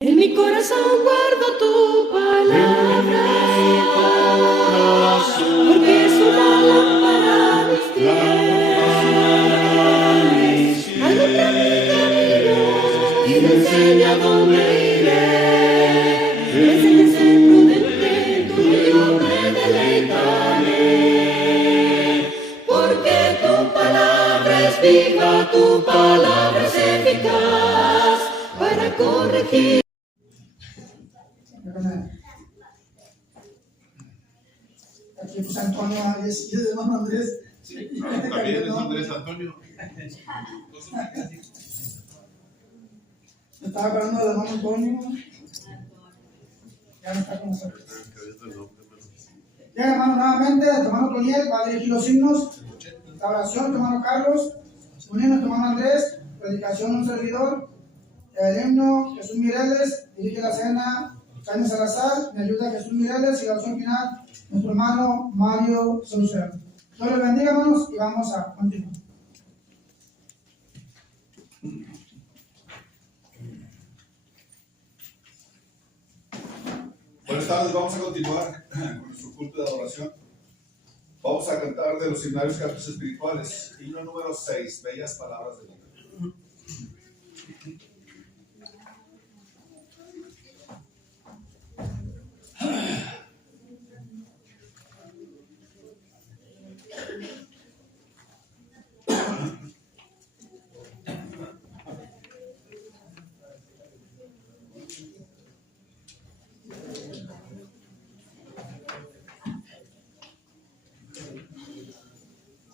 En mi corazón guardo tu palabra, porque es una lámpara a mis pies, alumbra mi camino y me enseña dónde iré. Me enseñas a ser prudente, tú y yo me deleitaré, porque tu palabra es viva, tu palabra es eficaz para corregir. Aquí pues Antonio Arias y el hermano Andrés. Sí, también es Andrés Antonio. Me estaba hablando del hermano Antonio. Ya no está con nosotros. Bien, hermano, nuevamente, tu hermano Toniel va a dirigir los himnos. La oración, tu hermano Carlos. Unirnos, tu hermano Andrés. Predicación, un servidor. El himno, Jesús Mireles. Dirige la cena, Jaime Salazar. Me ayuda Jesús Mireles. Y la oración final, nuestro hermano Mario Solución. Dios les bendiga, hermanos, y vamos a continuar. Buenas tardes, vamos a continuar con nuestro culto de adoración. Vamos a cantar de los himnarios cantos espirituales. Himno número 6, Bellas Palabras de Vida.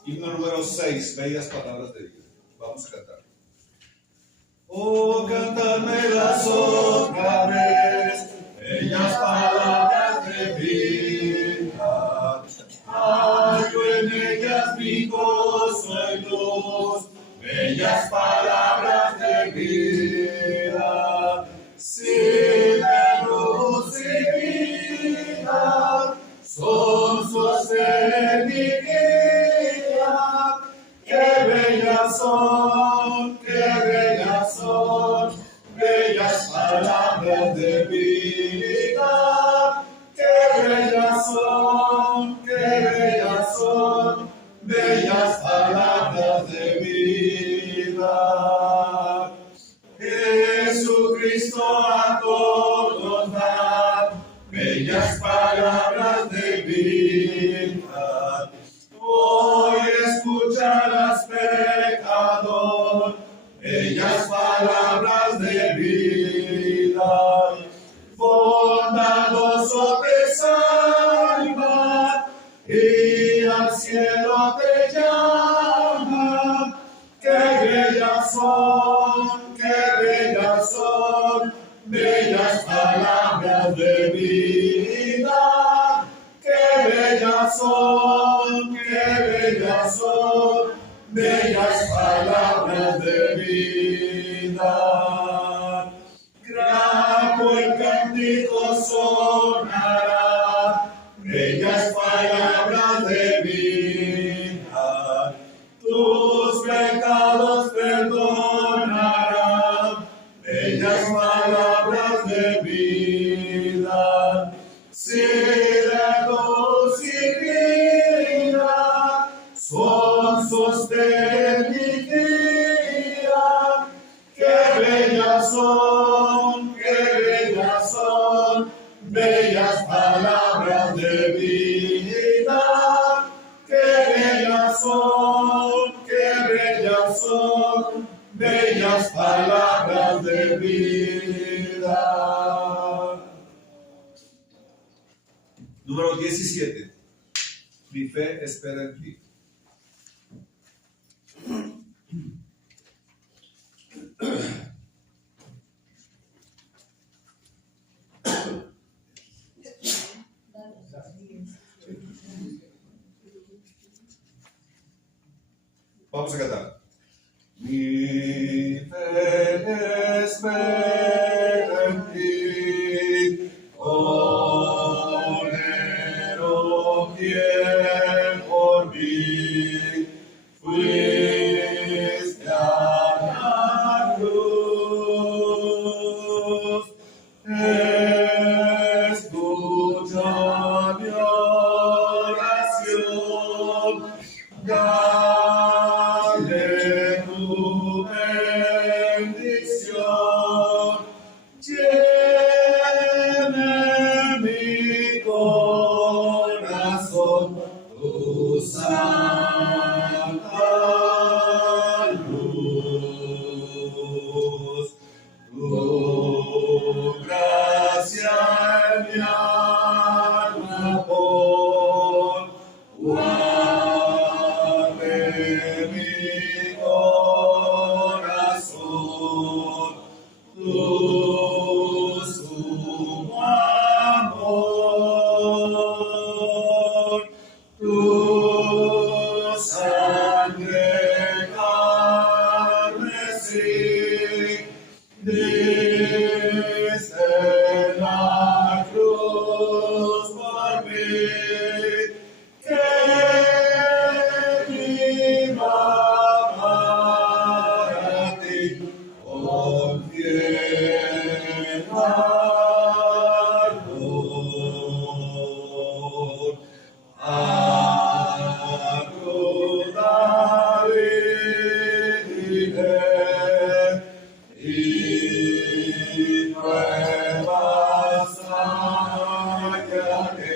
Himno número 6, Bellas Palabras de Vida. Vamos a cantar. Oh, cantármelas otra vez, bellas palabras de vida. Hallo en ellas mi gozo y luz, bellas palabras de vida. Sí, de luz y vida, son sostén y guía. Qué bellas son, bellas palabras de vida. Qué bellas son, bellas palabras de vida. Jesucristo a todos da bellas palabras de vida. Hoy escucharás, pecador, bellas palabras de vida. Bondadoso te salva y al cielo te llama. Qué bellas son, bellas palabras de vida. Qué bellas son, bellas palabras de vida. Grabo el cántico sonará, bellas palabras de vida. Tus pecados perdonará, bellas palabras de vida. Si de luz y vida, son sostén y guía. Qué bellas son, bellas palabras de vida. Qué bellas son, bellas palabras de vida. Número 17. Mi fe espera en ti. Vamos a cantar. Mi fe espera en ti, obrero quien por mí fuiste a la cruz. bendición llene mi corazón, tu santa luz, tu gracia en mi alma pon, guarde mi corazón, tu sumo amor, tu sangre carmesí, diste la cruz por mí, que viva para ti, con fiel ardor. Y nuevas hallaré,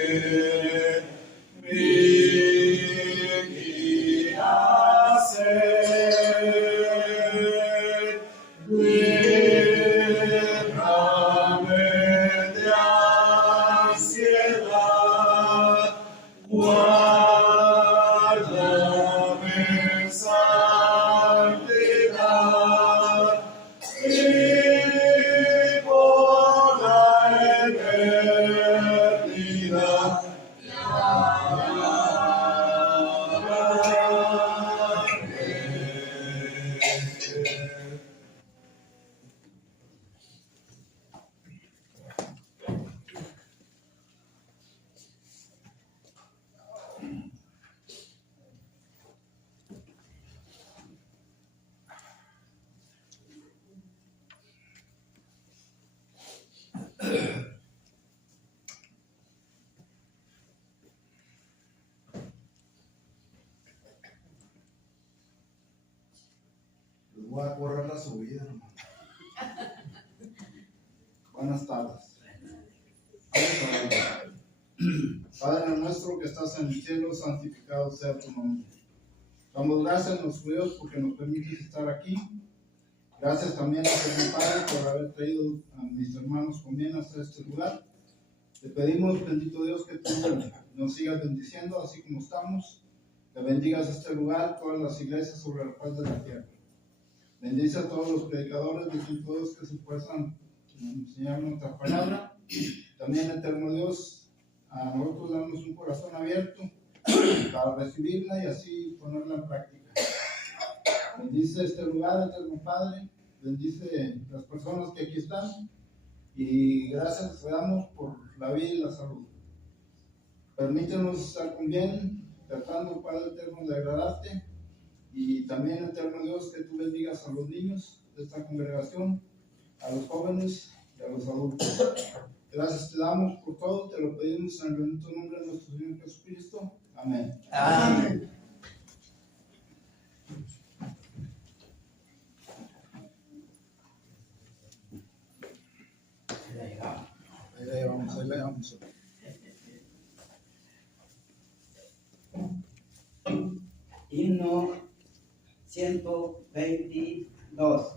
mi guía ser. Líbrame de ansiedad, guárdame en santidad y por la eternidad. Les voy a correr la subida, hermano. Buenas tardes. Vamos a orar. Padre nuestro que estás en el cielo, santificado sea tu nombre. Damos gracias a nuestro Dios porque nos permites estar aquí. Gracias también a mi Padre por haber traído a mis hermanos con bien hasta este lugar. Te pedimos, bendito Dios, que tú nos sigas bendiciendo así como estamos. Que bendigas este lugar, todas las iglesias sobre la faz de la tierra. Bendice a todos los predicadores, bendito Dios, que se esfuerzan en enseñar nuestra palabra. También, eterno Dios, a nosotros damos un corazón abierto para recibirla y así ponerla en práctica. Bendice este lugar, eterno Padre. Bendice las personas que aquí están. Y gracias te damos por la vida y la salud. Permítenos estar con bien, tratando, Padre eterno, de agradarte. Y también, eterno Dios, que tú bendigas a los niños de esta congregación, a los jóvenes y a los adultos. Gracias te damos por todo, te lo pedimos en el bendito nombre de nuestro Señor Jesucristo. Amén. Amén. Ahí vamos. Himno 122.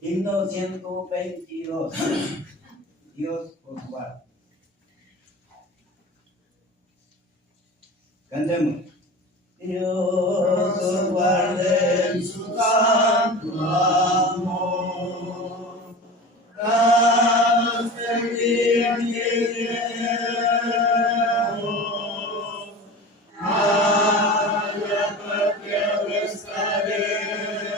Himno 122. Dios os guarde. Cantemos. Dios os guarde en su santo amor. Hasta el día que lleguemos a la patria estaremos.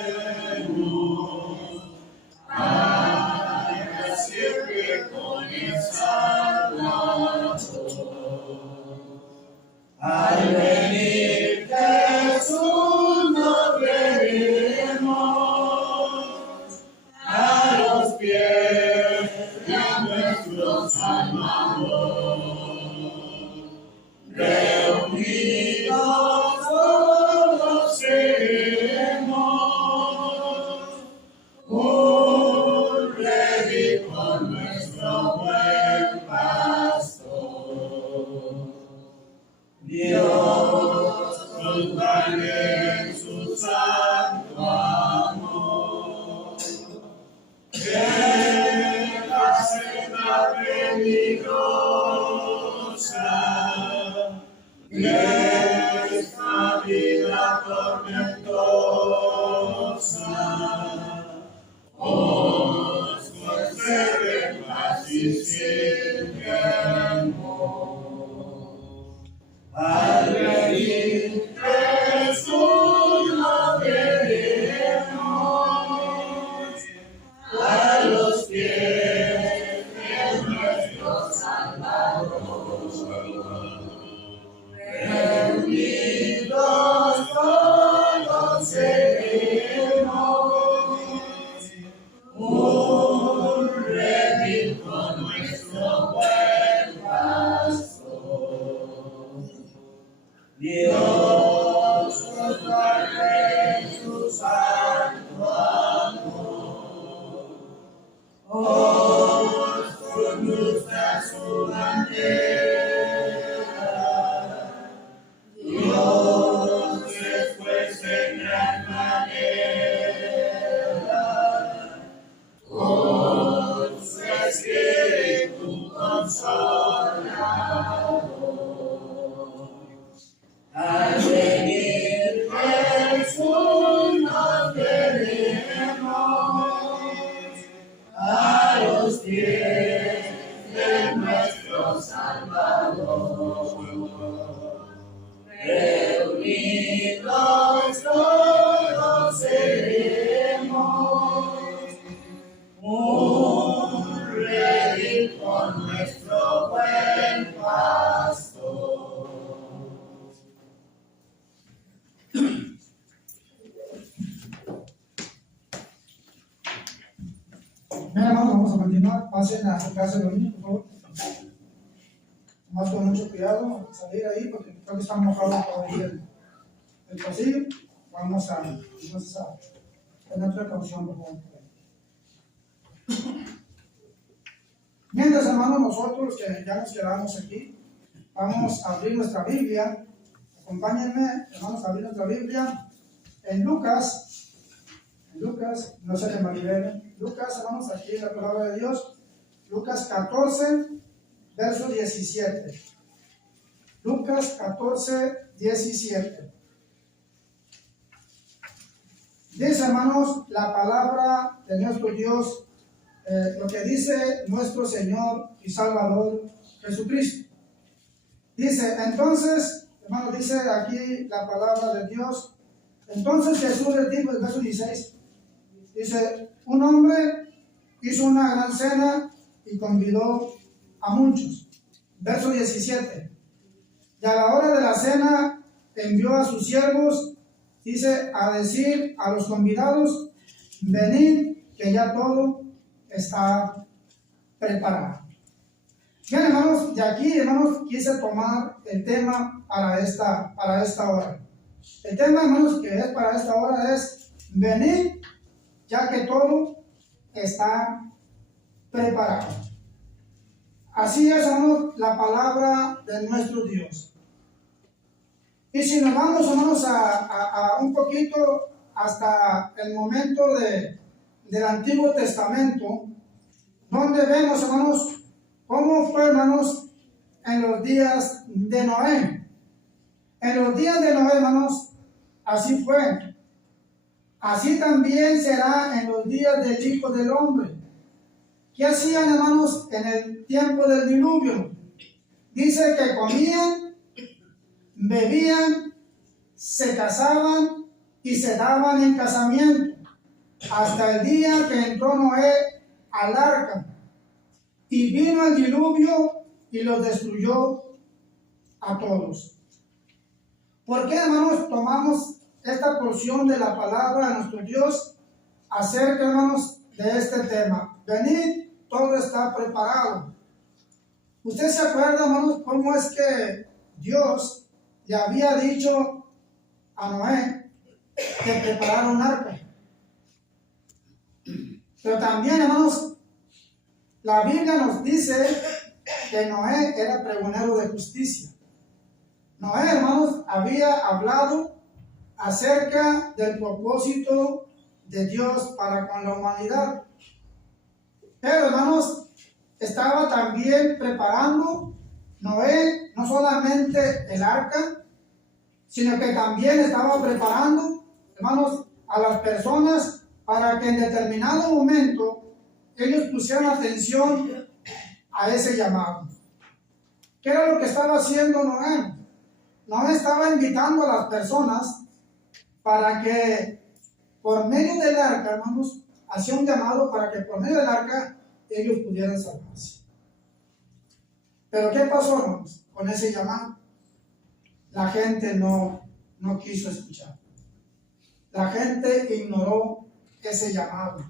Allá siempre con el Salvador. Al venir Jesús nos veremos a los pies de nuestro Salvador. Reunidos todos Bien, hermanos, vamos a continuar. Pasen a acercarse a los niños, por favor. Más con mucho cuidado, salir ahí, porque creo que están mojados por ahí el pasillo. Vamos a tener precaución, por favor. Mientras, hermanos, nosotros que ya nos quedamos aquí, vamos a abrir nuestra Biblia. Acompáñenme, hermanos, a abrir nuestra Biblia en Lucas, no se le maliberen. Lucas, hermanos, aquí la palabra de Dios, Lucas 14, verso 17. Lucas 14, 17. Dice, hermanos, la palabra de nuestro Dios, lo que dice nuestro Señor y Salvador Jesucristo. Dice, entonces, hermanos, dice aquí la palabra de Dios. Entonces Jesús les dijo, el verso 16, dice, un hombre hizo una gran cena y convidó a muchos. Verso 17, y a la hora de la cena envió a sus siervos, dice, a decir a los convidados, venid, que ya todo está preparado. Bien, hermanos, de aquí, hermanos, quise tomar el tema para esta hora. El tema, hermanos, que es para esta hora es venid, ya que todo está preparado. Así es, hermanos, la palabra de nuestro Dios. Y si nos vamos, hermanos, a un poquito hasta el momento del Antiguo Testamento, donde vemos, hermanos, cómo fue, hermanos, en los días de Noé. En los días de Noé, hermanos, así fue. Así también será en los días del Hijo del Hombre. ¿Qué hacían, hermanos, en el tiempo del diluvio? Dice que comían, bebían, se casaban y se daban en casamiento, hasta el día que entró Noé al arca. Y vino el diluvio y los destruyó a todos. ¿Por qué, hermanos, tomamos esta porción de la palabra de nuestro Dios acerca, hermanos, de este tema? Venid, todo está preparado. ¿Usted se acuerda, hermanos, cómo es que Dios le había dicho a Noé que preparara un arca? Pero también, hermanos, la Biblia nos dice que Noé era pregonero de justicia. Noé, hermanos, había hablado acerca del propósito de Dios para con la humanidad. Pero, hermanos, estaba también preparando Noé no solamente el arca, sino que también estaba preparando, hermanos, a las personas para que en determinado momento ellos pusieran atención a ese llamado. ¿Qué era lo que estaba haciendo Noé? Noé estaba invitando a las personas para que por medio del arca, hermanos, hacía un llamado para que por medio del arca ellos pudieran salvarse. Pero ¿qué pasó, hermanos, con ese llamado? La gente no quiso escuchar. La gente ignoró ese llamado.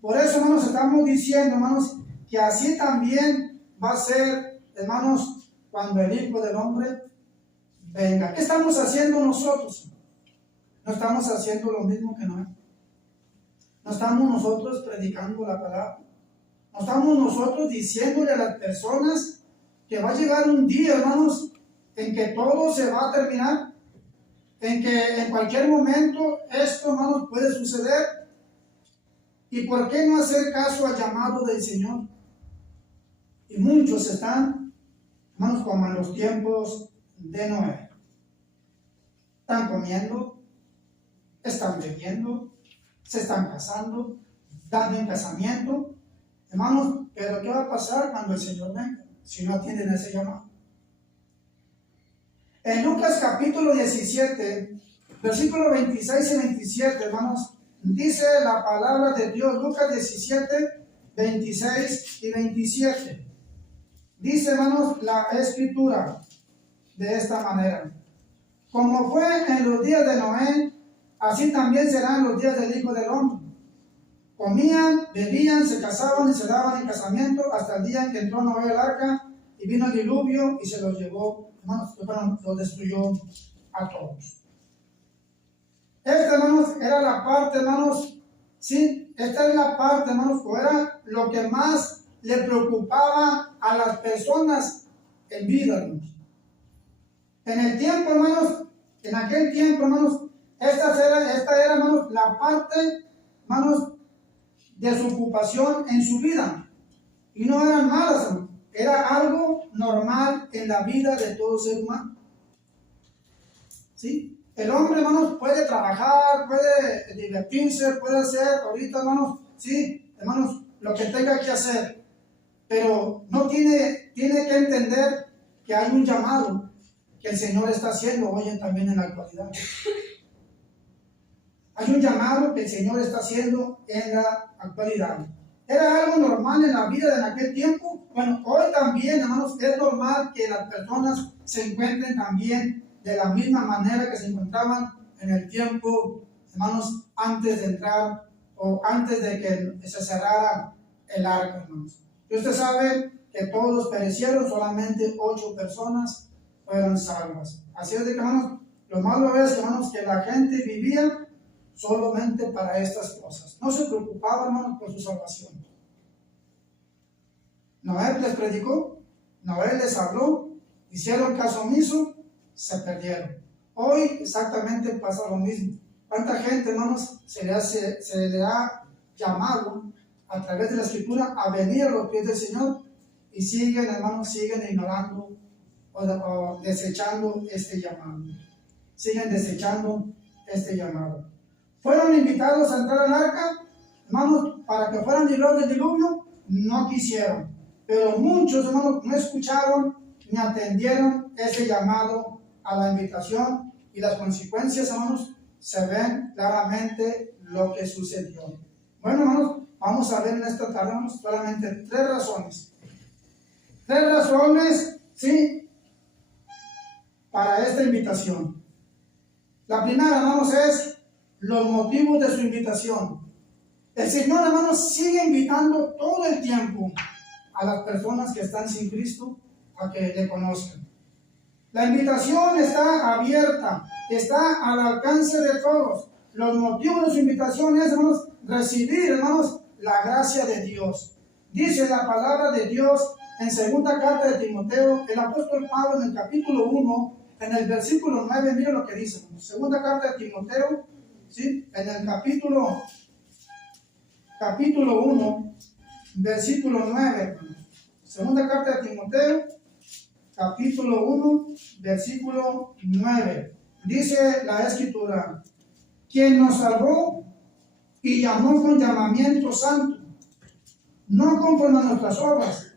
Por eso, hermanos, estamos diciendo, hermanos, que así también va a ser, hermanos, cuando el Hijo del Hombre venga. ¿Qué estamos haciendo nosotros? No estamos haciendo lo mismo que Noé. No estamos nosotros predicando la palabra. No estamos nosotros diciéndole a las personas que va a llegar un día, hermanos, en que todo se va a terminar, en que en cualquier momento esto, hermanos, puede suceder. ¿Y por qué no hacer caso al llamado del Señor? Y muchos están, hermanos, como en los tiempos de Noé. Están comiendo, están bebiendo, se están casando, dando en casamiento. Hermanos, pero ¿qué va a pasar cuando el Señor venga si no atienden ese llamado? En Lucas capítulo 17, versículos 26 y 27, hermanos, dice la palabra de Dios. Lucas 17, 26 y 27. Dice, hermanos, la escritura de esta manera: como fue en los días de Noé, así también serán los días del Hijo del Hombre. comían, bebían, se casaban y se daban en casamiento hasta el día en que entró Noé al arca y vino el diluvio y se los llevó, hermanos, los destruyó a todos. Esta, hermanos, era la parte, hermanos, sí, esta es la parte, hermanos, o era lo que más le preocupaba a las personas en vida, hermanos. En el tiempo, hermanos, en aquel tiempo, hermanos, esta era, hermanos, la parte, hermanos, de su ocupación en su vida. Y no eran malas, hermanos. Era algo normal en la vida de todo ser humano. ¿Sí? El hombre, hermanos, puede trabajar, puede divertirse, puede hacer ahorita, hermanos, sí, hermanos, lo que tenga que hacer. Pero no tiene que entender que hay un llamado que el Señor está haciendo hoy también en la actualidad. Hay un llamado que el Señor está haciendo en la actualidad. ¿Era algo normal en la vida de aquel tiempo? Bueno, hoy también, hermanos, es normal que las personas se encuentren también de la misma manera que se encontraban en el tiempo, hermanos, antes de entrar o antes de que se cerrara el arca, hermanos. Y usted sabe que todos perecieron, solamente 8 personas fueron salvas. Así es de que, hermanos, lo malo es, hermanos, que la gente vivía solamente para estas cosas. No se preocupaba, hermanos, por su salvación. Noé les predicó, Noé les habló, hicieron caso omiso, se perdieron. Hoy exactamente pasa lo mismo. ¿Cuánta gente, hermanos, se le ha llamado a través de la Escritura a venir a los pies del Señor y siguen, hermanos, siguen ignorando o desechando este llamado? Siguen desechando este llamado. ¿Fueron invitados a entrar al arca, hermanos, para que fueran librados del diluvio? No quisieron. Pero muchos, hermanos, no escucharon ni atendieron ese llamado a la invitación, y las consecuencias, hermanos, se ven claramente lo que sucedió. Bueno, hermanos, vamos a ver en esta tarde, hermanos, solamente 3 razones. 3 razones, sí, para esta invitación. La primera, hermanos, es los motivos de su invitación. El Señor, hermanos, sigue invitando todo el tiempo a las personas que están sin Cristo a que le conozcan. La invitación está abierta, está al alcance de todos. Los motivos de su invitación es, hermanos, recibir, hermanos, la gracia de Dios. Dice la palabra de Dios en segunda carta de Timoteo, el apóstol Pablo en el capítulo 1, en el versículo 9, mira lo que dice. Segunda carta de Timoteo, ¿sí? En el capítulo 1, versículo 9. Segunda carta de Timoteo, capítulo 1, versículo 9. Dice la Escritura: quien nos salvó y llamó con llamamiento santo, no conforme a nuestras obras,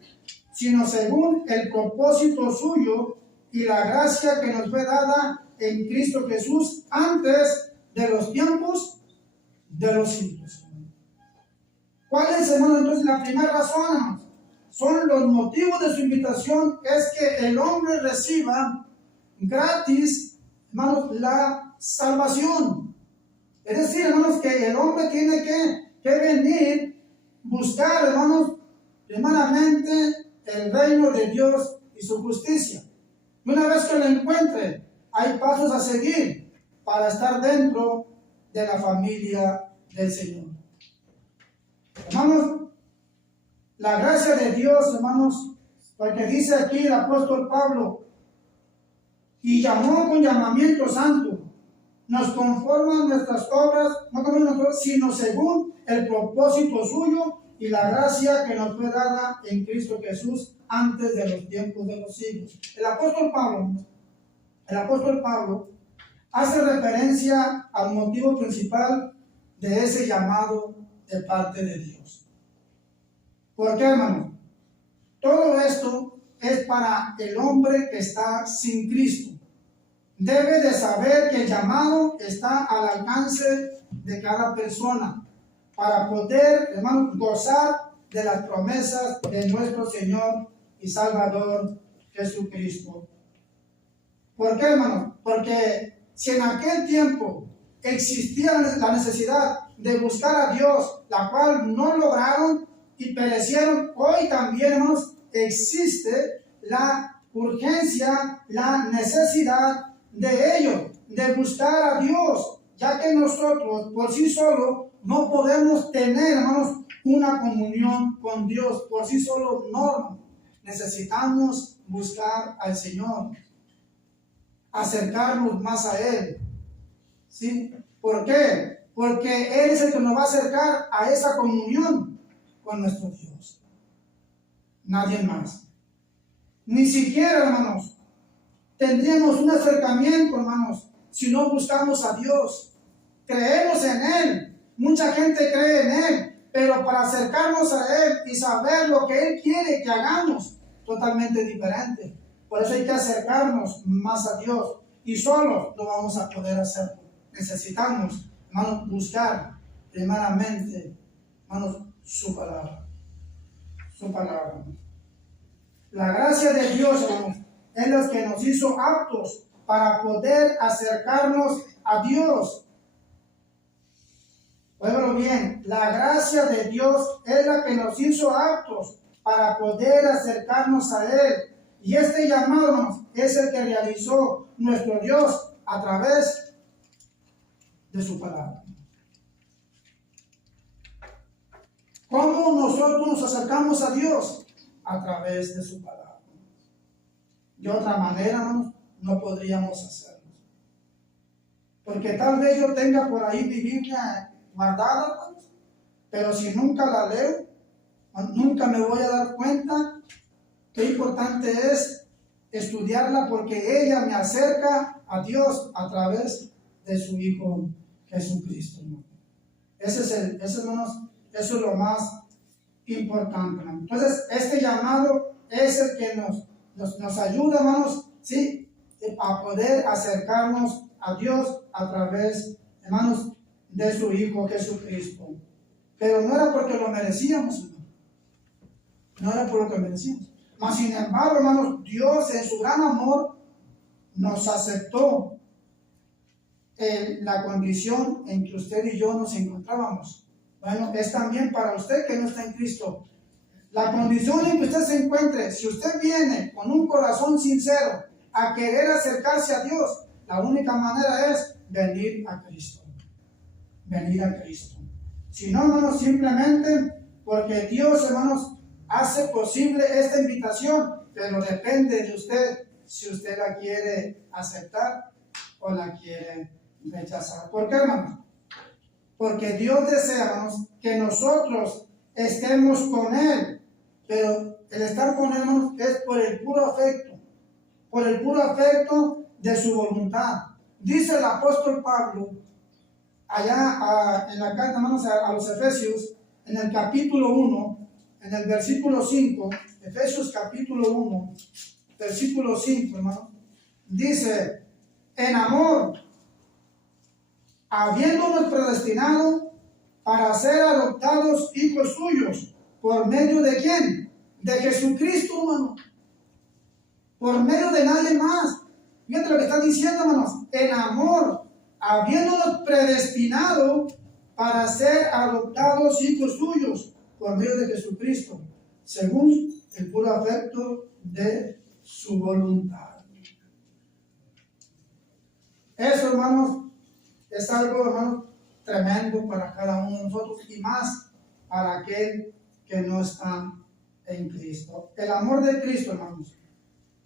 sino según el propósito suyo y la gracia que nos fue dada en Cristo Jesús antes de los tiempos de los siglos. ¿Cuál es, hermano, entonces la primera razón? Son los motivos de su invitación, es que el hombre reciba gratis, hermanos, la salvación. Es decir, hermanos, que el hombre tiene que venir, buscar, hermanos, primeramente el reino de Dios y su justicia. Y una vez que lo encuentre, hay pasos a seguir para estar dentro de la familia del Señor. Hermanos, la gracia de Dios, hermanos, porque dice aquí el apóstol Pablo, y llamó con llamamiento santo, nos conforman nuestras obras, no como nosotros, sino según el propósito suyo y la gracia que nos fue dada en Cristo Jesús antes de los tiempos de los siglos. El apóstol Pablo hace referencia al motivo principal de ese llamado de parte de Dios. ¿Por qué, hermano? Todo esto es para el hombre que está sin Cristo. Debe de saber que el llamado está al alcance de cada persona para poder, hermano, gozar de las promesas de nuestro Señor y Salvador Jesucristo. ¿Por qué, hermano? Porque si en aquel tiempo existía la necesidad de buscar a Dios, la cual no lograron y perecieron, hoy también, hermanos, existe la urgencia, la necesidad de ello, de buscar a Dios, ya que nosotros por sí solos no podemos tener, hermanos, una comunión con Dios, por sí solos no. Necesitamos buscar al Señor, acercarnos más a Él. ¿Sí? ¿Por qué? Porque Él es el que nos va a acercar a esa comunión con nuestro Dios. Nadie más. Ni siquiera, hermanos, tendríamos un acercamiento, hermanos, si no buscamos a Dios. Creemos en Él. Mucha gente cree en Él, pero para acercarnos a Él y saber lo que Él quiere que hagamos, totalmente diferente. Por eso hay que acercarnos más a Dios y solo lo vamos a poder hacer. Necesitamos, hermanos, buscar primeramente, hermanos, su palabra. Su palabra. La gracia de Dios, hermanos, es la que nos hizo aptos para poder acercarnos a Dios. Óigalo bien, la gracia de Dios es la que nos hizo aptos para poder acercarnos a Él. Y este llamado, hermanos, es el que realizó nuestro Dios a través de su palabra. ¿Cómo nosotros nos acercamos a Dios? A través de su palabra. De otra manera, hermanos, no podríamos hacerlo. Porque tal vez yo tenga por ahí mi Biblia guardada, hermanos, pero si nunca la leo, nunca me voy a dar cuenta qué importante es estudiarla, porque ella me acerca a Dios a través de su Hijo Jesucristo. Hermanos, eso es lo más importante, hermanos. Entonces, este llamado es el que nos ayuda, hermanos, ¿sí?, a poder acercarnos a Dios a través, hermanos, de su Hijo Jesucristo. Pero no era porque lo merecíamos, hermano. No era por lo que merecíamos. Mas, sin embargo, hermanos, Dios en su gran amor nos aceptó en la condición en que usted y yo nos encontrábamos. Bueno, es también para usted que no está en Cristo. La condición en que usted se encuentre, si usted viene con un corazón sincero a querer acercarse a Dios, la única manera es venir a Cristo. Venir a Cristo. Si no, hermanos, simplemente porque Dios, hermanos, hace posible esta invitación, pero depende de usted si usted la quiere aceptar o la quiere rechazar. ¿Por qué, hermanos? Porque Dios desea, hermanos, que nosotros estemos con Él, pero el estar con Él, hermanos, es por el puro afecto de su voluntad. Dice el apóstol Pablo, allá en la carta, hermanos, a los Efesios, en el capítulo 1, en el versículo 5, Efesios capítulo 1, versículo 5, hermano, dice: en amor, habiéndonos predestinado para ser adoptados hijos suyos, ¿por medio de quién? De Jesucristo, hermano. Por medio de nadie más. Fíjate lo que está diciendo, hermanos. En amor, habiéndonos predestinado para ser adoptados hijos suyos, por medio de Jesucristo, según el puro afecto de su voluntad. Eso, hermanos, es algo, hermanos, tremendo para cada uno de nosotros, y más para aquel que no está en Cristo. El amor de Cristo, hermanos,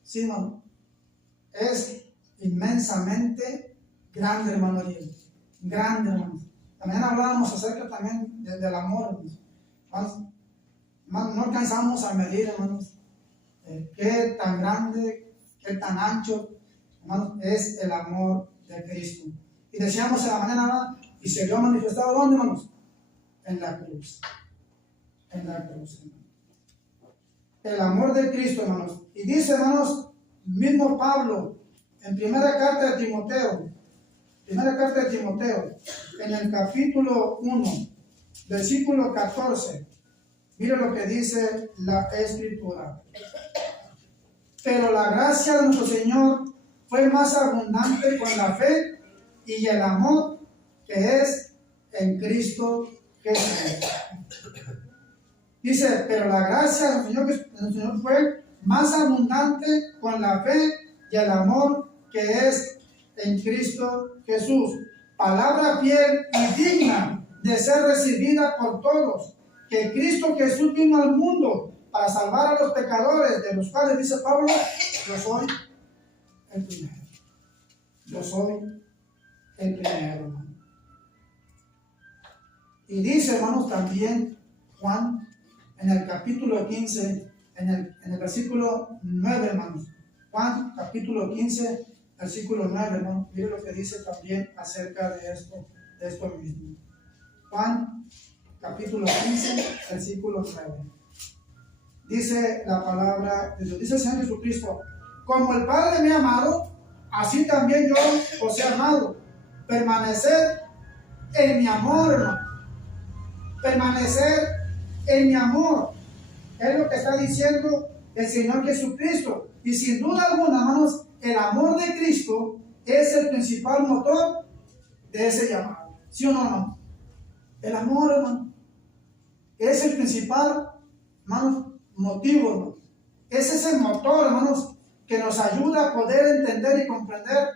sí, hermano, es inmensamente grande, hermano Dios. Grande, hermano. También hablábamos acerca también del amor, hermanos. No alcanzamos a medir, hermanos, qué tan grande, qué tan ancho, hermanos, es el amor de Cristo. Y decíamos en la mañana, y se vio manifestado, ¿dónde, hermanos? En la cruz. En la cruz, hermanos. El amor de Cristo, hermanos. Y dice, hermanos, mismo Pablo, en primera carta de Timoteo, en el capítulo 1, versículo 14, mira lo que dice la Escritura. Pero la gracia de nuestro Señor fue más abundante con la fe y el amor que es en Cristo Jesús. Dice, pero la gracia del Señor fue más abundante con la fe y el amor que es en Cristo Jesús. Palabra fiel y digna de ser recibida por todos, que Cristo Jesús vino al mundo para salvar a los pecadores, de los cuales dice Pablo, yo soy el primero. Yo soy el primero, hermano. Y dice, hermanos, también Juan, en el capítulo 15, en el versículo 9, hermanos. Juan, capítulo 15, versículo 9, hermanos. Mire lo que dice también acerca de esto mismo. Juan, capítulo 15, versículo 9. Dice la palabra de Dios, dice el Señor Jesucristo, como el Padre me ha amado, así también yo os he amado. Permaneced en mi amor, hermano. Permanecer en mi amor. Es lo que está diciendo el Señor Jesucristo. Y sin duda alguna, hermanos, el amor de Cristo es el principal motor de ese llamado. ¿Sí o no, hermano? El amor, hermano, es el principal, hermanos, motivo, hermano. Es ese motor, hermanos, que nos ayuda a poder entender y comprender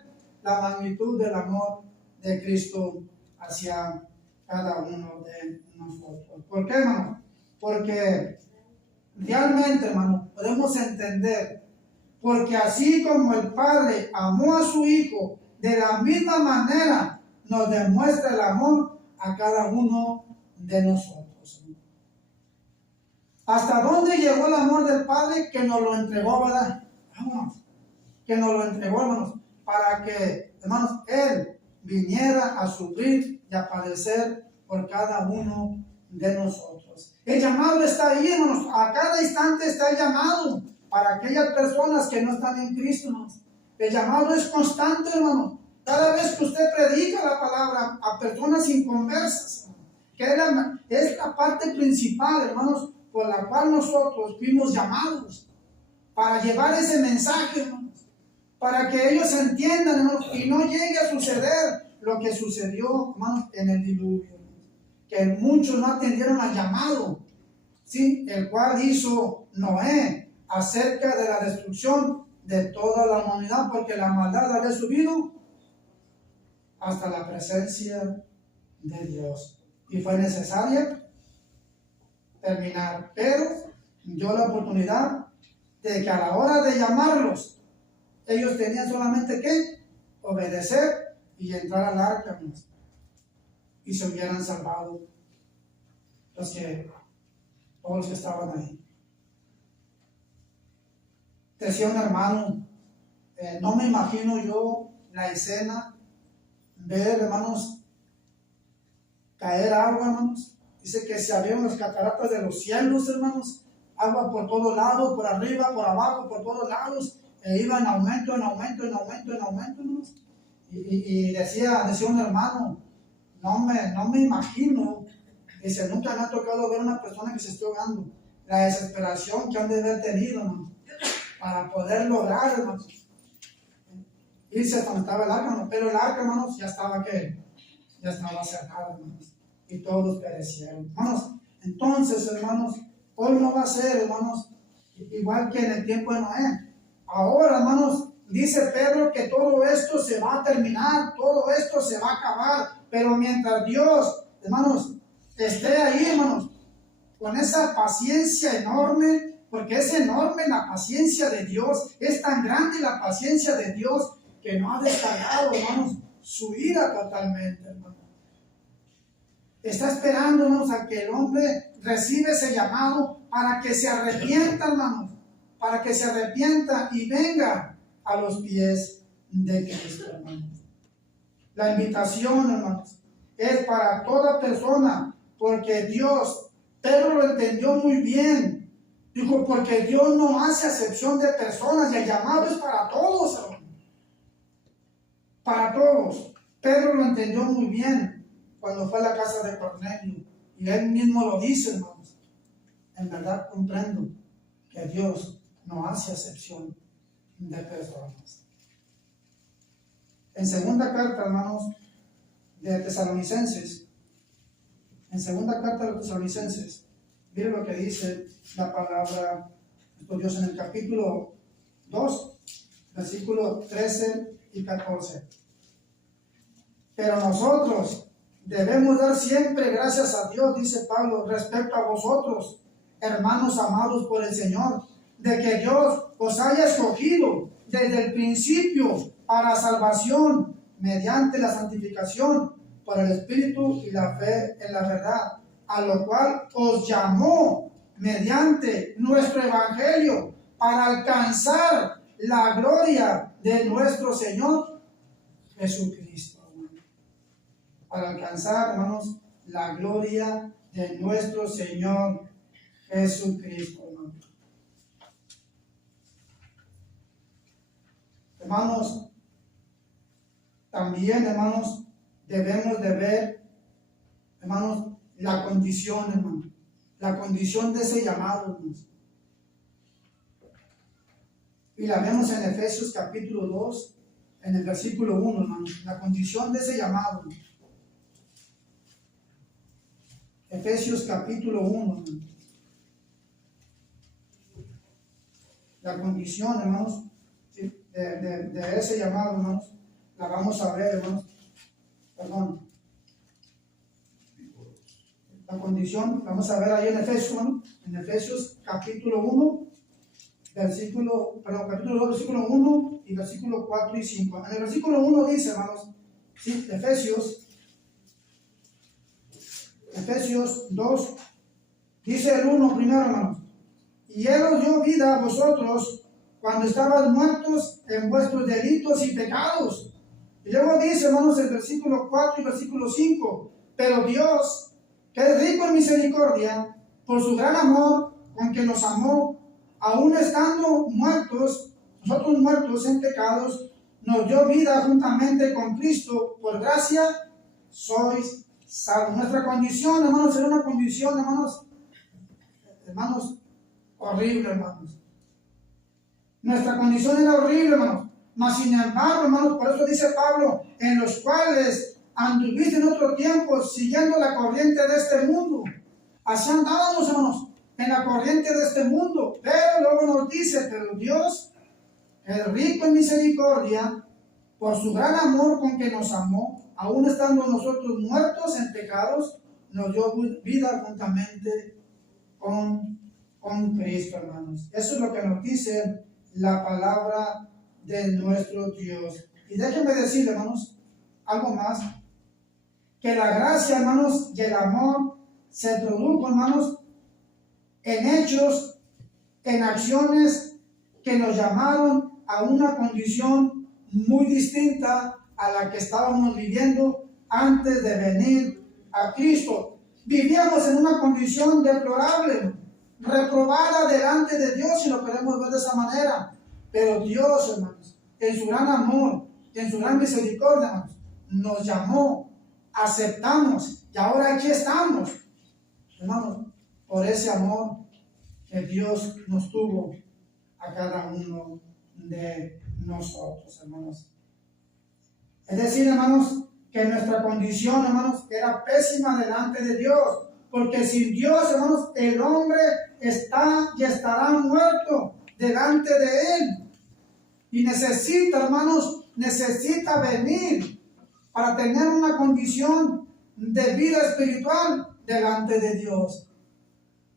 la magnitud del amor de Cristo hacia cada uno de nosotros. ¿Por qué, hermano? Porque realmente, hermano, podemos entender, porque así como el Padre amó a su Hijo, de la misma manera nos demuestra el amor a cada uno de nosotros. ¿Hasta dónde llegó el amor del Padre? Que nos lo entregó, ¿verdad? Vámonos. Que nos lo entregó, hermanos, para que, hermanos, Él viniera a sufrir y a padecer por cada uno de nosotros. El llamado está ahí, hermanos. A cada instante está el llamado para aquellas personas que no están en Cristo, hermanos. El llamado es constante, hermanos. Cada vez que usted predica la palabra a personas inconversas, que es la parte principal, hermanos, por la cual nosotros fuimos llamados, para llevar ese mensaje, hermanos, para que ellos entiendan, hermanos, y no llegue a suceder lo que sucedió, hermanos, en el diluvio, que muchos no atendieron al llamado, ¿sí?, el cual hizo Noé acerca de la destrucción de toda la humanidad, porque la maldad había subido hasta la presencia de Dios y fue necesaria terminar, pero dio la oportunidad de que a la hora de llamarlos, ellos tenían solamente que obedecer y entrar al arca, y se hubieran salvado todos los que estaban ahí. Decía un hermano, no me imagino yo la escena, ver, hermanos, caer agua, hermanos. Dice que se abrieron las cataratas de los cielos, hermanos, agua por todos lados, por arriba, por abajo, por todos lados, e iba en aumento, hermanos. Y decía un hermano, no me imagino, dice, nunca me ha tocado ver a una persona que se esté ahogando, la desesperación que han de haber tenido, hermanos, para poder lograr, hermanos, irse hasta donde estaba el arca, hermanos. Pero el arca, hermanos, ya estaba cerrado, hermanos, y todos perecieron, hermanos. Entonces, hermanos, hoy no va a ser, hermanos, igual que en el tiempo de Noé. Ahora, hermanos, dice Pedro que todo esto se va a terminar, todo esto se va a acabar, pero mientras Dios, hermanos, esté ahí, hermanos, con esa paciencia enorme, porque es enorme la paciencia de Dios, es tan grande la paciencia de Dios que no ha descargado, hermanos, su ira totalmente, hermanos. Está esperando, hermanos, a que el hombre reciba ese llamado para que se arrepienta, hermanos, para que se arrepienta y venga a los pies de Cristo, hermanos. La invitación, hermanos, es para toda persona, porque Dios, Pedro lo entendió muy bien. Dijo, porque Dios no hace acepción de personas y el llamado es para todos, hermanos. Para todos. Pedro lo entendió muy bien cuando fue a la casa de Cornelio. Y él mismo lo dice, hermanos. En verdad comprendo que Dios no hace acepción de personas. En segunda carta, hermanos, de Tesalonicenses, En segunda carta de los Tesalonicenses, mire lo que dice la palabra de Dios en el capítulo 2, versículo 13 y 14. Pero nosotros debemos dar siempre gracias a Dios, dice Pablo, respecto a vosotros, hermanos amados por el Señor, de que Dios os haya escogido desde el principio para salvación mediante la santificación por el Espíritu y la fe en la verdad, a lo cual os llamó mediante nuestro Evangelio para alcanzar la gloria de nuestro Señor Jesucristo. Para alcanzar, hermanos, la gloria de nuestro Señor Jesucristo, hermanos. Hermanos, también, hermanos, debemos de ver, hermanos, la condición, hermanos, la condición de ese llamado, hermanos. Y la vemos en Efesios capítulo 2, en el versículo 1, hermanos, la condición de ese llamado, hermanos. Efesios capítulo 1, hermanos. La condición, hermanos, de ese llamado, hermanos, la vamos a ver, hermanos. Perdón. La condición, vamos a ver ahí en Efesios, hermanos, en Efesios capítulo 1, capítulo 2, versículo 1 y versículo 4 y 5. En el versículo 1 dice, hermanos, ¿sí? Efesios 2, dice el 1 primero, hermanos. Y Él os dio vida a vosotros cuando estabais muertos en vuestros delitos y pecados. Y luego dice, hermanos, el versículo 4 y versículo 5. Pero Dios, que es rico en misericordia, por su gran amor con que nos amó, aún estando muertos, nosotros muertos en pecados, nos dio vida juntamente con Cristo. Por gracia sois salvos. Nuestra condición, hermanos, era una condición, hermanos, horrible, hermanos. Nuestra condición era horrible, hermanos. Mas sin embargo, hermanos, por eso dice Pablo, en los cuales anduviste en otro tiempo siguiendo la corriente de este mundo. Así andábamos, hermanos, en la corriente de este mundo. Pero luego nos dice, pero Dios, el rico en misericordia, por su gran amor con que nos amó, aún estando nosotros muertos en pecados, nos dio vida juntamente con Cristo, hermanos. Eso es lo que nos dice la palabra de nuestro Dios. Y déjenme decirle, hermanos, algo más, que la gracia, hermanos, y el amor se produjo, hermanos, en hechos, en acciones que nos llamaron a una condición muy distinta a la que estábamos viviendo antes de venir a Cristo. Vivíamos en una condición deplorable, reprobada delante de Dios, si lo queremos ver de esa manera. Pero Dios, hermanos, en su gran amor, en su gran misericordia, hermanos, nos llamó, aceptamos y ahora aquí estamos, hermanos, por ese amor que Dios nos tuvo a cada uno de nosotros, hermanos. Es decir, hermanos, que nuestra condición, hermanos, era pésima delante de Dios, porque sin Dios, hermanos, el hombre está y estará muerto delante de Él. Y necesita, hermanos, necesita venir para tener una condición de vida espiritual delante de Dios.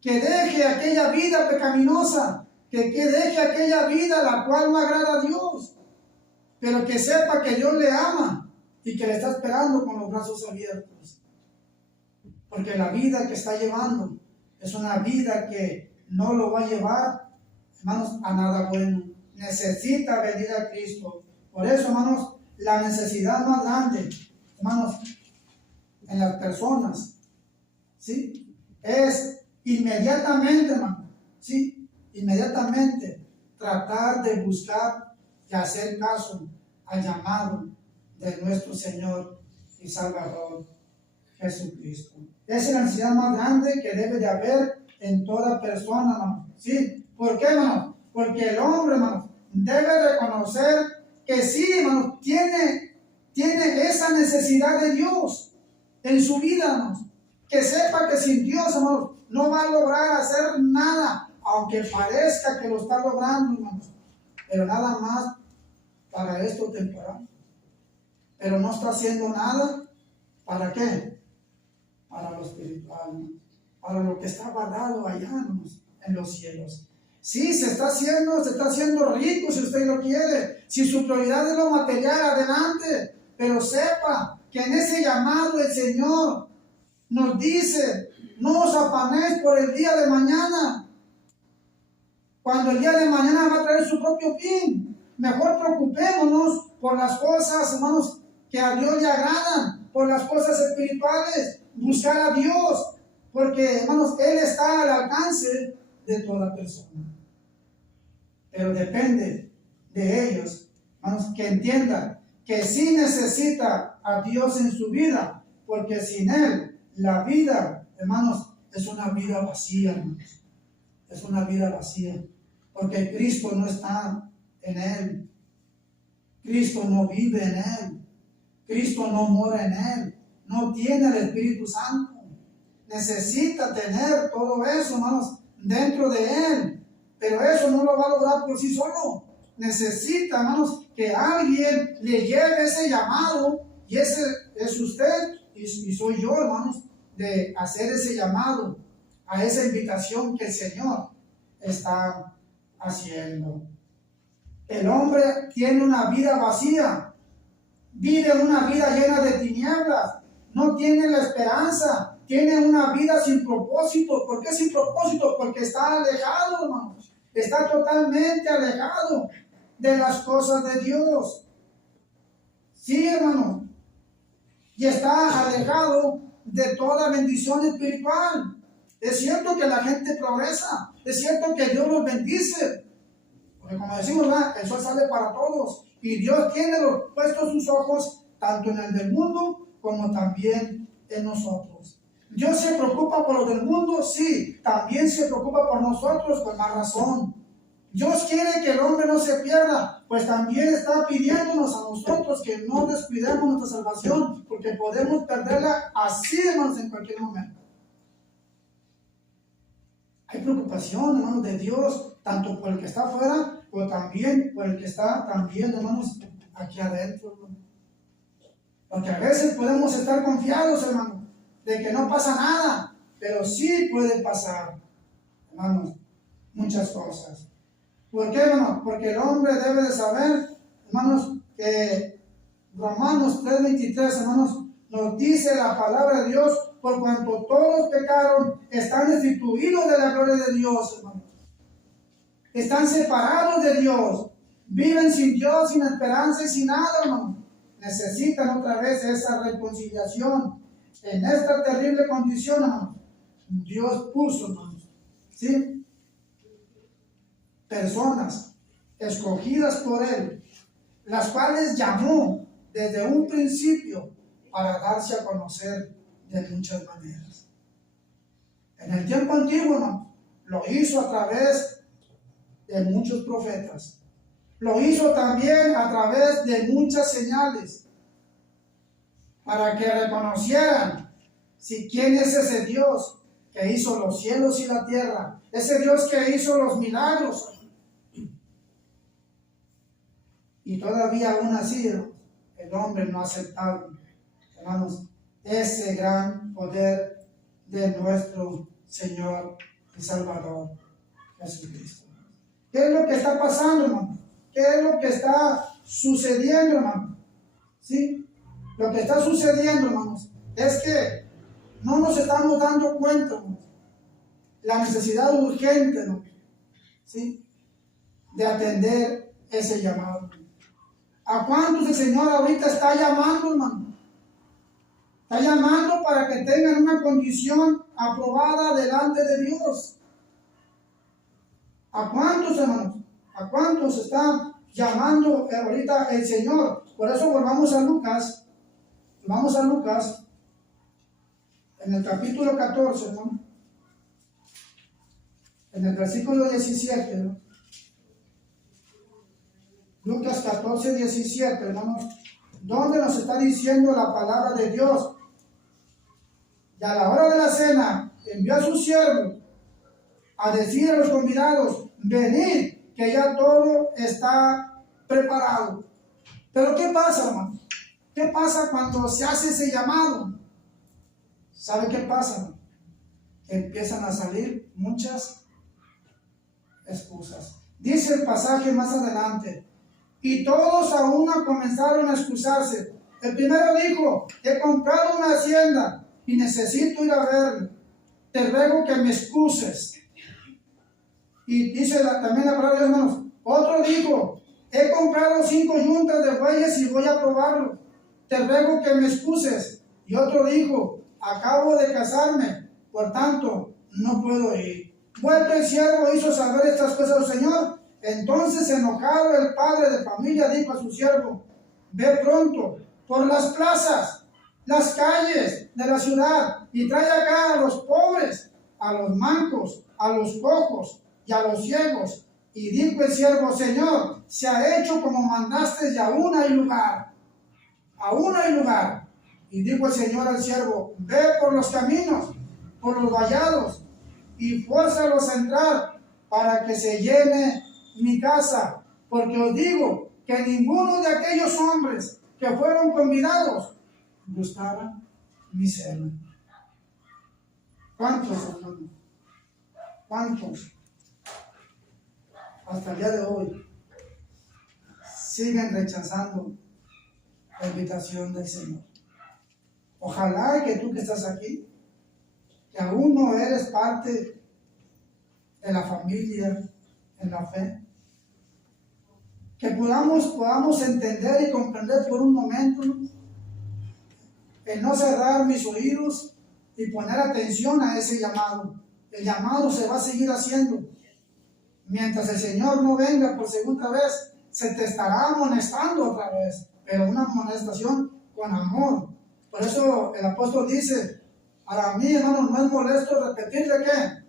Que deje aquella vida pecaminosa, que deje aquella vida la cual no agrada a Dios, pero que sepa que Dios le ama y que le está esperando con los brazos abiertos. Porque la vida que está llevando es una vida que no lo va a llevar, hermanos, a nada bueno. Necesita venir a Cristo. Por eso, hermanos, la necesidad más grande, hermanos, en las personas, ¿sí? Es inmediatamente, hermano, ¿sí? Inmediatamente tratar de buscar y hacer caso al llamado de nuestro Señor y Salvador Jesucristo. Esa es la necesidad más grande que debe de haber en toda persona, hermano. ¿Sí? ¿Por qué, hermano? Porque el hombre, hermano, debe reconocer que sí, hermano, tiene esa necesidad de Dios en su vida, hermano. que sepa que sin Dios, hermanos, no va a lograr hacer nada, aunque parezca que lo está logrando, hermanos, pero nada más para esto temporal. Pero no está haciendo nada, ¿para qué? Para lo espiritual, para lo que está guardado allá, hermanos, en los cielos. Sí, se está haciendo rico si usted lo quiere. Si su prioridad es lo material, adelante. Pero sepa que en ese llamado el Señor nos dice, no os afanéis por el día de mañana, cuando el día de mañana va a traer su propio fin. Mejor preocupémonos por las cosas, hermanos, que a Dios le agradan, por las cosas espirituales, buscar a Dios, porque, hermanos, Él está al alcance de toda persona. Pero depende de ellos, hermanos, que entiendan que sí necesita a Dios en su vida, porque sin Él la vida, hermanos, es una vida vacía, hermanos. Es una vida vacía, porque Cristo no está en Él. Cristo no vive en Él. Cristo no mora en Él. No tiene el Espíritu Santo. Necesita tener todo eso, hermanos, dentro de Él. Pero eso no lo va a lograr por sí solo. Necesita, hermanos, que alguien le lleve ese llamado. Y ese es usted y soy yo, hermanos, de hacer ese llamado a esa invitación que el Señor está haciendo. El hombre tiene una vida vacía. Vive una vida llena de tinieblas. No tiene la esperanza. Tiene una vida sin propósito. ¿Por qué sin propósito? Porque está alejado, hermanos. Está totalmente alejado de las cosas de Dios. Sí, hermanos. Y está alejado de toda bendición espiritual. Es cierto que la gente progresa. Es cierto que Dios los bendice. Porque como decimos, ¿verdad? El sol sale para todos. Y Dios tiene puestos sus ojos tanto en el del mundo como también en nosotros. Dios se preocupa por los del mundo, sí. También se preocupa por nosotros, con más razón. Dios quiere que el hombre no se pierda, pues también está pidiéndonos a nosotros que no descuidemos nuestra salvación, porque podemos perderla así, hermanos, en cualquier momento. Hay preocupación, hermanos, de Dios, tanto por el que está afuera, pero también por el que está también, hermanos, aquí adentro, hermanos. Porque a veces podemos estar confiados, hermanos, de que no pasa nada, pero sí puede pasar, hermanos, muchas cosas. ¿Por qué, hermanos? Porque el hombre debe de saber, hermanos, que Romanos 3:23, hermanos, nos dice la palabra de Dios, por cuanto todos pecaron, están destituidos de la gloria de Dios, hermanos. Están separados de Dios, viven sin Dios, sin esperanza y sin nada, hermanos. Necesitan otra vez esa reconciliación. En esta terrible condición, hermanos, Dios puso, hermanos, ¿sí?, personas escogidas por Él, las cuales llamó desde un principio para darse a conocer de muchas maneras. En el tiempo antiguo, hermano, lo hizo a través de muchos profetas. Lo hizo también a través de muchas señales, para que reconocieran quién es ese Dios que hizo los cielos y la tierra, ese Dios que hizo los milagros. Y todavía aún así, el hombre no ha aceptado, hermanos, ese gran poder de nuestro Señor y Salvador Jesucristo. ¿Qué es lo que está pasando, hermano? ¿Qué es lo que está sucediendo, hermano? ¿Sí? Lo que está sucediendo, hermanos, es que no nos estamos dando cuenta, hermanos, la necesidad urgente, hermano, ¿sí?, de atender ese llamado. ¿A cuántos el Señor ahorita está llamando, hermano? Está llamando para que tengan una condición aprobada delante de Dios. ¿A cuántos, hermanos? ¿A cuántos está llamando ahorita el Señor? Por eso volvamos a Lucas. Vamos a Lucas, en el capítulo 14, hermano, en el versículo 17, ¿no? Lucas 14, 17, hermanos, donde nos está diciendo la palabra de Dios. Y a la hora de la cena envió a sus siervos a decir a los convidados, venid, que ya todo está preparado. Pero ¿qué pasa, hermano? ¿Qué pasa cuando se hace ese llamado? ¿Sabe qué pasa? Empiezan a salir muchas excusas. Dice el pasaje más adelante, y todos a una comenzaron a excusarse. El primero dijo, he comprado una hacienda y necesito ir a verlo. Te ruego que me excuses. Y dice también la palabra de Dios, hermanos. Otro dijo, he comprado 5 yuntas de bueyes y voy a probarlo. Te ruego que me excuses. Y otro dijo, acabo de casarme, por tanto, no puedo ir. Vuelto el siervo hizo saber estas cosas al Señor. Entonces, enojado el padre de familia, dijo a su siervo, ve pronto por las plazas, las calles de la ciudad, y trae acá a los pobres, a los mancos, a los cojos y a los ciegos. Y dijo el siervo, Señor, se ha hecho como mandaste, y aún hay lugar. Aún hay lugar. Y dijo el Señor al siervo, ve por los caminos, por los vallados, y fuérzalos a entrar, para que se llene mi casa. Porque os digo que ninguno de aquellos hombres que fueron convidados gustaban mi cena. ¿Cuántos, hermanos? ¿Cuántos? Hasta el día de hoy siguen rechazando la invitación del Señor. Ojalá que tú que estás aquí, que aún no eres parte de la familia en la fe, que podamos entender y comprender por un momento, el no cerrar mis oídos y poner atención a ese llamado. El llamado se va a seguir haciendo. Mientras el Señor no venga por segunda vez, se te estará amonestando otra vez, pero una amonestación con amor. Por eso el apóstol dice, para mí, hermanos, no es molesto repetirle ¿qué?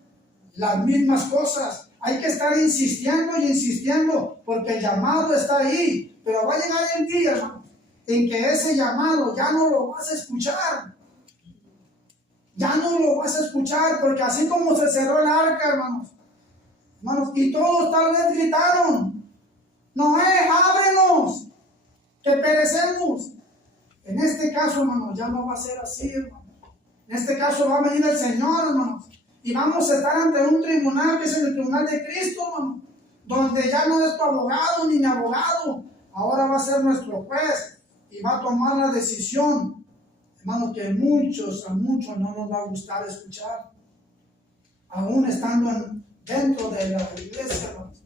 Las mismas cosas. Hay que estar insistiendo y insistiendo, porque el llamado está ahí, pero va a llegar el día, hermanos, en que ese llamado ya no lo vas a escuchar. Ya no lo vas a escuchar, porque así como se cerró el arca, hermanos, y todos tal vez gritaron, Noé, ábrenos, que perecemos. En este caso, hermanos, ya no va a ser así, hermanos. En este caso va a venir el Señor, hermanos, y vamos a estar ante un tribunal que es el tribunal de Cristo, hermanos, donde ya no es tu abogado ni mi abogado, ahora va a ser nuestro juez y va a tomar la decisión, hermanos, que a muchos no nos va a gustar escuchar, aún estando dentro de la iglesia, hermanos.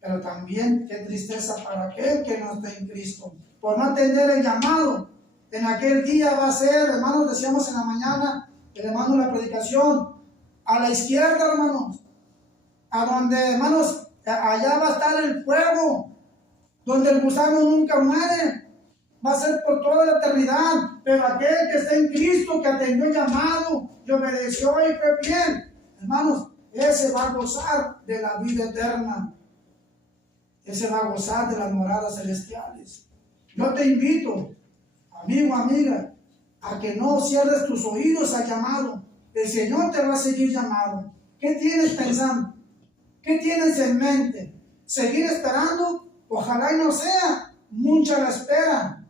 Pero también qué tristeza para aquel que no está en Cristo, por no atender el llamado. En aquel día va a ser, hermanos, decíamos en la mañana, el hermano, la predicación, a la izquierda, hermanos, a donde, hermanos, allá va a estar el fuego, donde el gusano nunca muere, va a ser por toda la eternidad. Pero aquel que está en Cristo, que atendió el llamado, y obedeció y fue bien, hermanos, ese va a gozar de la vida eterna, ese va a gozar de las moradas celestiales. Yo te invito, amigo, amiga, a que no cierres tus oídos al llamado. El Señor te va a seguir llamando. ¿Qué tienes pensando? ¿Qué tienes en mente? ¿Seguir esperando? Ojalá y no sea mucha la espera.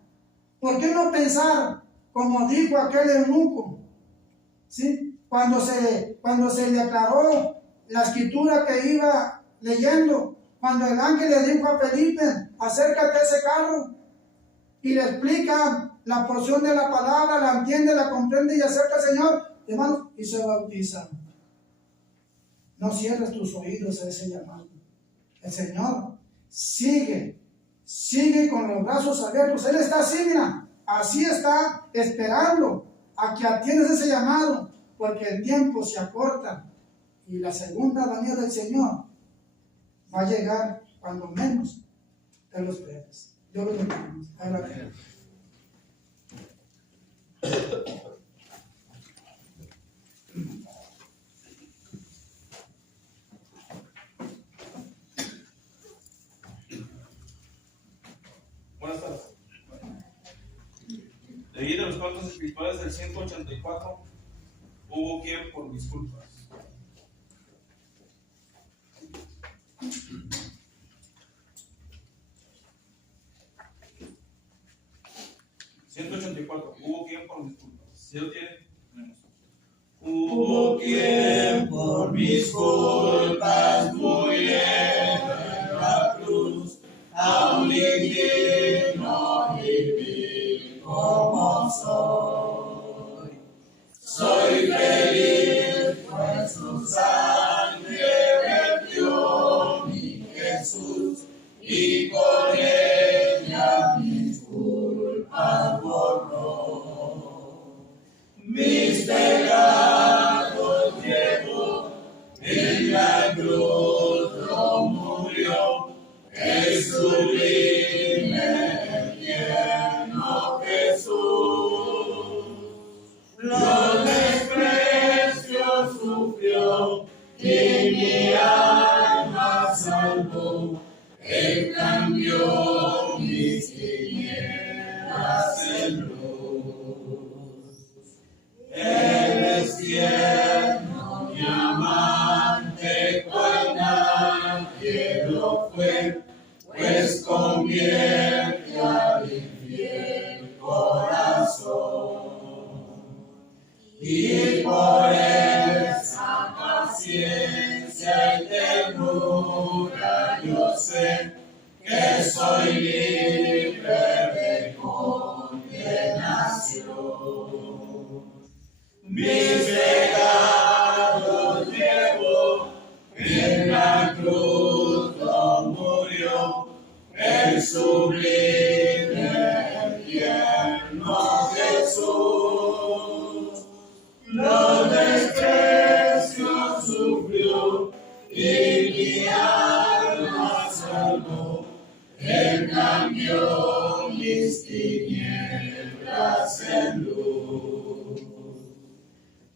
¿Por qué no pensar como dijo aquel eunuco? ¿Sí? Cuando se le aclaró la escritura que iba leyendo, cuando el ángel le dijo a Felipe, acércate a ese carro, y le explica la porción de la palabra, la entiende, la comprende y acerca al Señor, hermanos, y se bautiza. No cierres tus oídos a ese llamado. El Señor sigue con los brazos abiertos. Él está así, mira, así está esperando a que atiendas ese llamado, porque el tiempo se acorta y la segunda venida del Señor va a llegar cuando menos te lo esperes. Dios los bendiga. Adelante. Buenas tardes. Leí de los cantos espirituales del 184 Hubo quien por mis culpas. $184. Hubo quien por mis culpas. ¿Sí lo tienen? Tenemos. Hubo quien por mis culpas muriendo en la cruz, aún indigno y vil como soy. Soy feliz, pues su sangre vertió mi Jesús, y con ella mis culpas borró. Mis pecados llevó, en la cruz lo murió, el sublime, el tierno Jesús. Los desprecios sufrió y mi alma salvó. Él cambió mis tinieblas en luz. Él es tierno y amante, cual nadie lo fue, pues convierte al infiel corazón. Y por esa paciencia y ternura yo sé que soy libre de condenación. Mis pecados llevó, en la cruz lo murió, el sublime, el tierno Jesús. Los desprecios sufrió y mi alma salvó. Él cambió mis tinieblas en luz.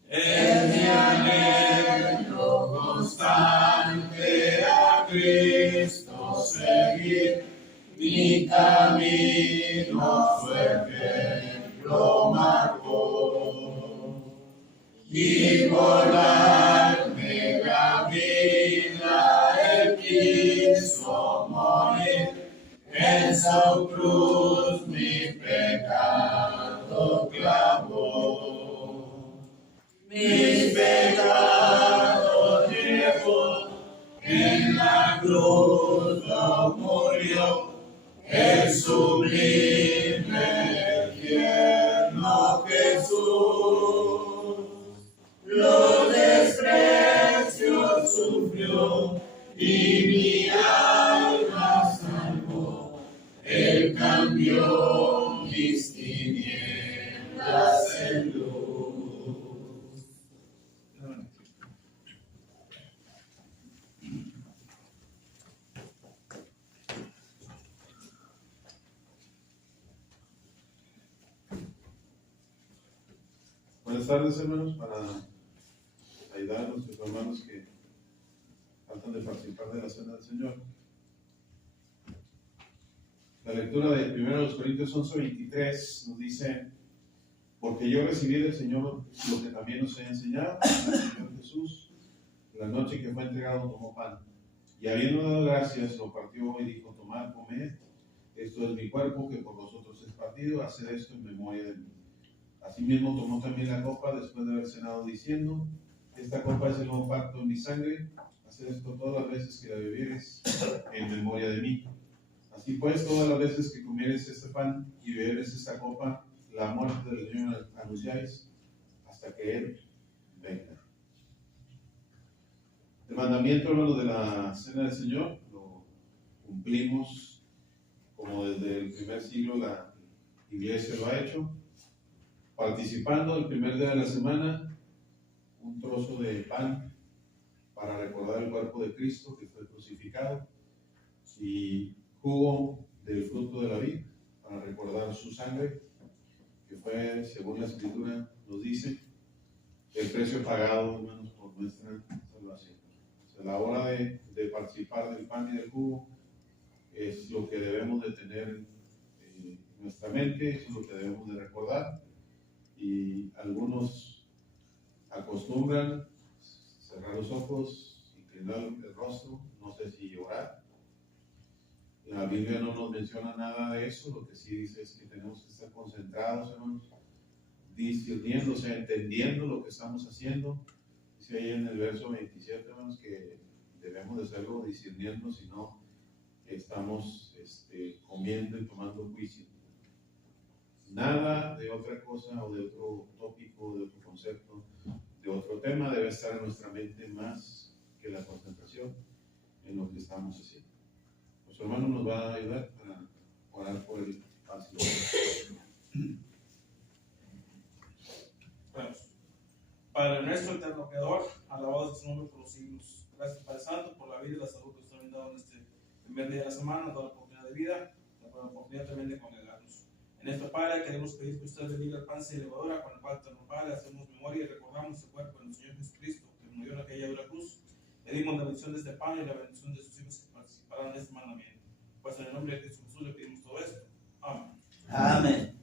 Es mi anhelo constante a Cristo seguir. Mi camino su ejemplo marcó. Y por darme la vida Él quiso morir, en su cruz mi pecado clavó. Mis pecados llevó, en la cruz lo murió, el sublime, el tierno Jesús. Los desprecios sufrió y mi alma salvó. Él cambió mis tinieblas en luz. Buenas tardes, hermanos, para ayudar a nuestros hermanos que faltan de participar de la cena del Señor. La lectura de 1 Corintios 11:23 nos dice: porque yo recibí del Señor lo que también os he enseñado. El Señor Jesús, la noche que fue entregado, tomó pan, y habiendo dado gracias, lo partió y dijo: tomad, comed, esto es mi cuerpo que por vosotros es partido, haced esto en memoria de mí. Asimismo tomó también la copa después de haber cenado, diciendo: esta copa es el nuevo pacto en mi sangre, haced esto todas las veces que la bebiereis en memoria de mí. Así pues, todas las veces que comiereis este pan y bebiereis esta copa, la muerte del Señor anunciáis hasta que Él venga. El mandamiento, hermano, de la cena del Señor lo cumplimos como desde el primer siglo la iglesia lo ha hecho, participando el primer día de la semana un trozo de pan para recordar el cuerpo de Cristo que fue crucificado, y jugo del fruto de la vid para recordar su sangre, que fue, según la Escritura nos dice, el precio pagado, hermanos, por nuestra salvación. O sea, la hora de participar del pan y del jugo es lo que debemos de tener en nuestra mente, es lo que debemos de recordar. Y algunos acostumbran cerrar los ojos, inclinar el rostro, no sé si llorar. La Biblia no nos menciona nada de eso, lo que sí dice es que tenemos que estar concentrados, hermanos, discerniéndose, entendiendo lo que estamos haciendo. Dice ahí en el verso 27, hermanos, que debemos de hacerlo discerniendo, si no estamos comiendo y tomando juicio. Nada de otra cosa o de otro tópico, de otro concepto, de otro tema debe estar en nuestra mente más que la concentración en lo que estamos haciendo. Nuestro hermano nos va a ayudar para orar por el fácil. Bueno, Padre nuestro, eterno creador, alabado sea su nombre por los siglos. Gracias, Padre Santo, por la vida y la salud que nos ha brindado en este primer día de la semana, toda la oportunidad de vida, la oportunidad también de congregarnos. En esta, Padre, queremos pedir que usted bendiga el pan y levadura con el cual, eterno Padre, hacemos memoria y recordamos el cuerpo de nuestro Señor Jesucristo, que murió en aquella dura cruz. Pedimos la bendición de este pan y la bendición de sus hijos que participarán en este mandamiento. Pues en el nombre de Cristo Jesús le pedimos todo esto. Amén. Amén.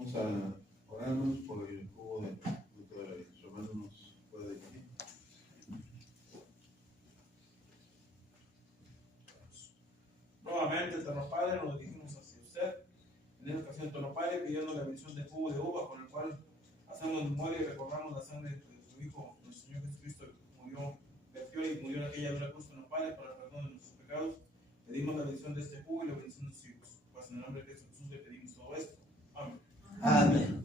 Vamos a orarnos por el jugo de fruto de la vida. Su hermano nos puede decir. Nuevamente, eterno Padre, nos dirigimos hacia usted. En esta ocasión, eterno Padre, pidiendo la bendición del jugo de uva con el cual hacemos memoria y recordamos la sangre de su Hijo, nuestro Señor Jesucristo, que murió, vertió y murió en aquella dura cruz, eterno Padre, para el perdón de nuestros pecados. Pedimos la bendición de este jugo y la bendición de sus hijos. Pues en el nombre de Cristo Jesús le pedimos todo esto. Amén. Amén.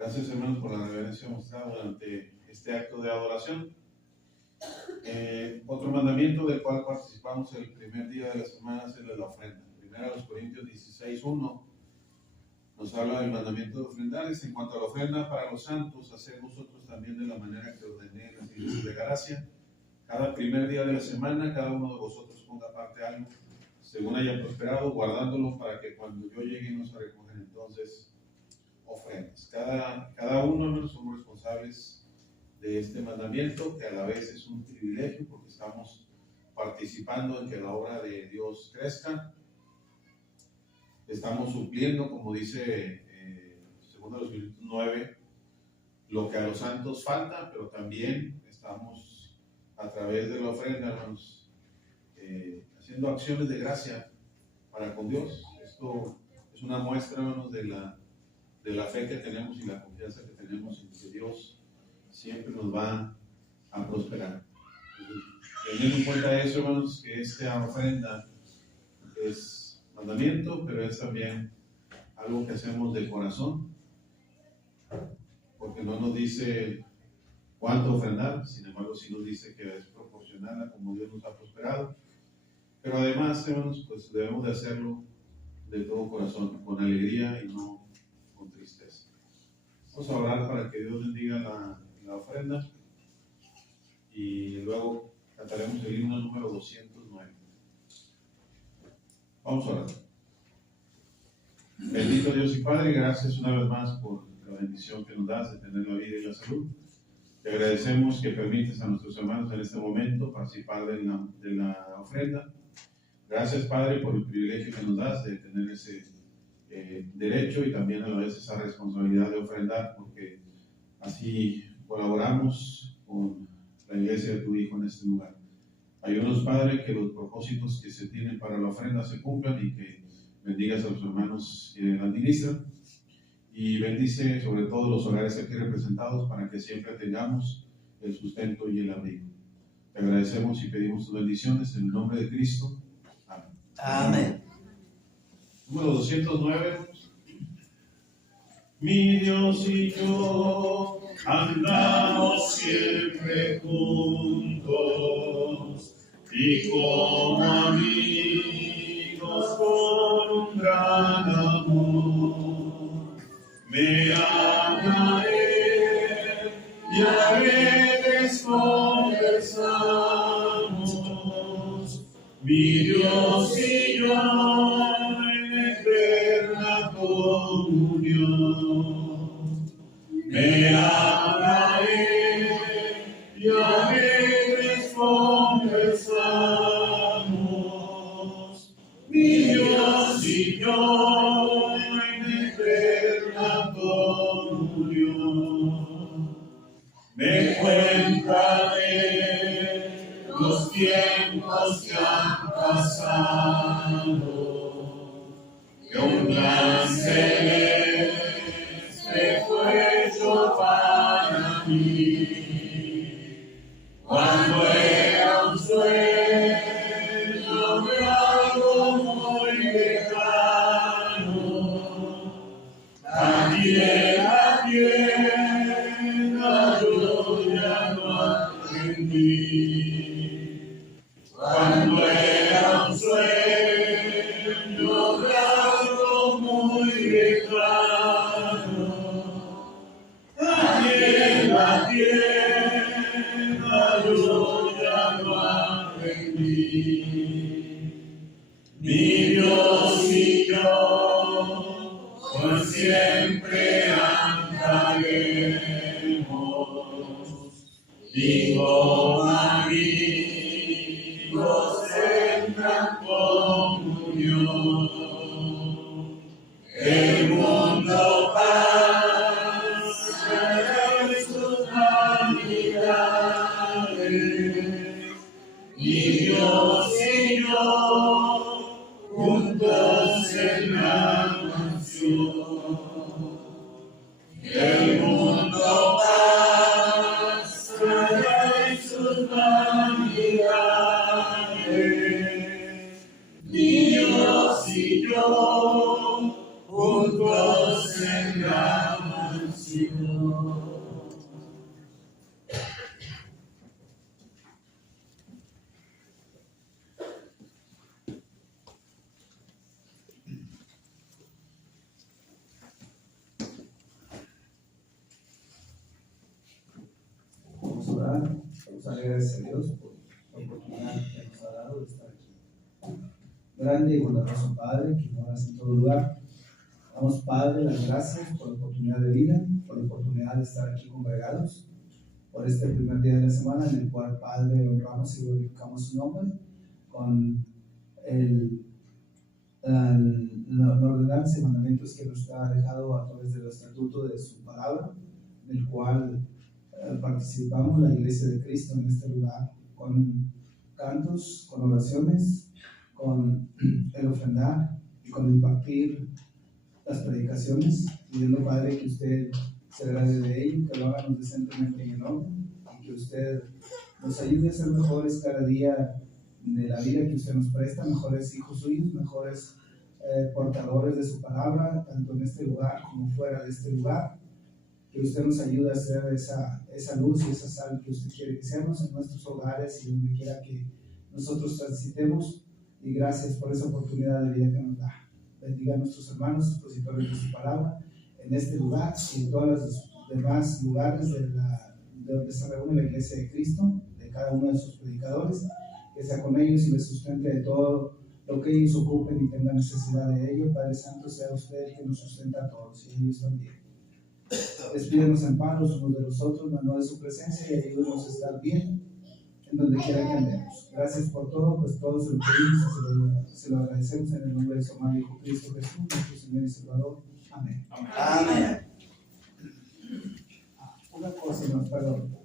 Gracias, hermanos, por la reverencia mostrada durante este acto de adoración. Otro mandamiento del cual participamos el primer día de la semana es el de la ofrenda. 1 Corintios 16:1 nos habla del mandamiento de ofrendar. En cuanto a la ofrenda para los santos, hacer nosotros también de la manera que ordené en las iglesias de Galacia. Cada primer día de la semana, cada uno de vosotros ponga aparte algo, según haya prosperado, guardándolo para que cuando yo llegue no se recogen entonces ofrendas. Cada uno, hermanos, somos responsables de este mandamiento, que a la vez es un privilegio porque estamos participando en que la obra de Dios crezca. Estamos supliendo, como dice 2 Corintios 9, lo que a los santos falta, pero también estamos a través de la ofrenda, hermanos, haciendo acciones de gracia para con Dios. Esto es una muestra, hermanos, de la fe que tenemos y la confianza que tenemos en que Dios siempre nos va a prosperar. Teniendo en cuenta eso, hermanos, que esta ofrenda es mandamiento, pero es también algo que hacemos de corazón, porque no nos dice cuánto ofrendar, sin embargo sí nos dice que es proporcional a como Dios nos ha prosperado. Pero además, hermanos, pues debemos de hacerlo de todo corazón, con alegría y no con tristeza. Vamos a orar para que Dios bendiga la ofrenda y luego cantaremos el himno número 209. Vamos a orar. Bendito Dios y Padre, gracias una vez más por la bendición que nos das de tener la vida y la salud. Te agradecemos que permites a nuestros hermanos en este momento participar de la ofrenda. Gracias, Padre, por el privilegio que nos das de tener ese derecho y también a la vez esa responsabilidad de ofrendar, porque así colaboramos con la iglesia de tu Hijo en este lugar. Ayúdanos, Padre, que los propósitos que se tienen para la ofrenda se cumplan y que bendigas a los hermanos que la administran. Y bendice sobre todo los hogares aquí representados para que siempre tengamos el sustento y el abrigo. Te agradecemos y pedimos tus bendiciones en el nombre de Cristo. Amén. Amén. Número 209. Mi Dios y yo andamos siempre juntos y como amigos por un gran amor. Me amaré y a veces conversamos, mi Dios y yo en eterna comunión. Me amaré y a veces conversamos, mi Dios y yo en eterna comunión. Me cuenta de los tiempos que han pasado, que un gran celeste fue hecho para mí, cuando era un sueño de algo muy lejano. Aquí en la tierra yo ya no aprendí, cuando era un sueño de algo muy lejano. Aquí en la tierra yo ya no aprendí. Mi Dios y yo por siempre andaremos y como amigos en gran comunión. El mundo pasará en sus vanidades, y Dios y yo juntos en la mansión. El mundo pasará en sus vanidades, y Dios y yo juntos en la mansión. orar. Vamos a darle gracias a Dios por la oportunidad que nos ha dado de estar aquí. Grande y bondadoso Padre, que moras en todo lugar. Damos, Padre, las gracias por la oportunidad de vida, por la oportunidad de estar aquí congregados, por este primer día de la semana en el cual, Padre, honramos y glorificamos su nombre con la ordenanza y mandamientos que nos ha dejado a través del estatuto de su palabra, del cual participamos la Iglesia de Cristo en este lugar, con cantos, con oraciones, con el ofrendar y con impartir las predicaciones, pidiendo, Padre, que usted se agrade de ello, que lo hagamos decentemente en el nombre, y que usted nos ayude a ser mejores cada día de la vida que usted nos presta, mejores hijos suyos, mejores portadores de su palabra, tanto en este lugar como fuera de este lugar. Que usted nos ayude a ser esa luz y esa sal que usted quiere que seamos en nuestros hogares y donde quiera que nosotros transitemos. Y gracias por esa oportunidad de vida que nos da. Bendiga a nuestros hermanos, expositores de su palabra, en este lugar y en todos los demás lugares de donde se reúne la Iglesia de Cristo, de cada uno de sus predicadores, que sea con ellos y les sustente de todo lo que ellos ocupen y tengan necesidad de ello. Padre Santo, sea usted el que nos sustenta a todos y ellos también. Despídenos en paz los unos de los otros, mano de su presencia, y ayúdenos a estar bien en donde quiera que andemos. Gracias por todo, pues todos se lo pedimos y se lo agradecemos en el nombre de su amado Hijo Cristo Jesús, nuestro Señor y Salvador. Amén. Amén. Una cosa más, perdón.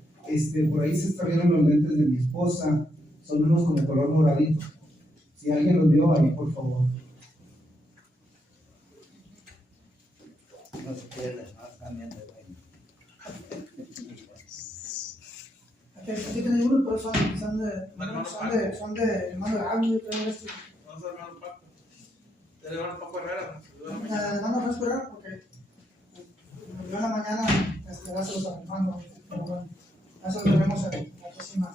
Por ahí se están viendo los lentes de mi esposa, son unos como color moradito. Si alguien los vio ahí, por favor. No se pierden, ¿no? También de bueno. Aquí tenemos unos, pero son de hermano Agua y todo esto. Vamos a hermano Paco. Del hermano Paco Herrera. Hermano Fresco era porque yo en la mañana dárselos a hermano, pero bueno, eso lo veremos en la próxima.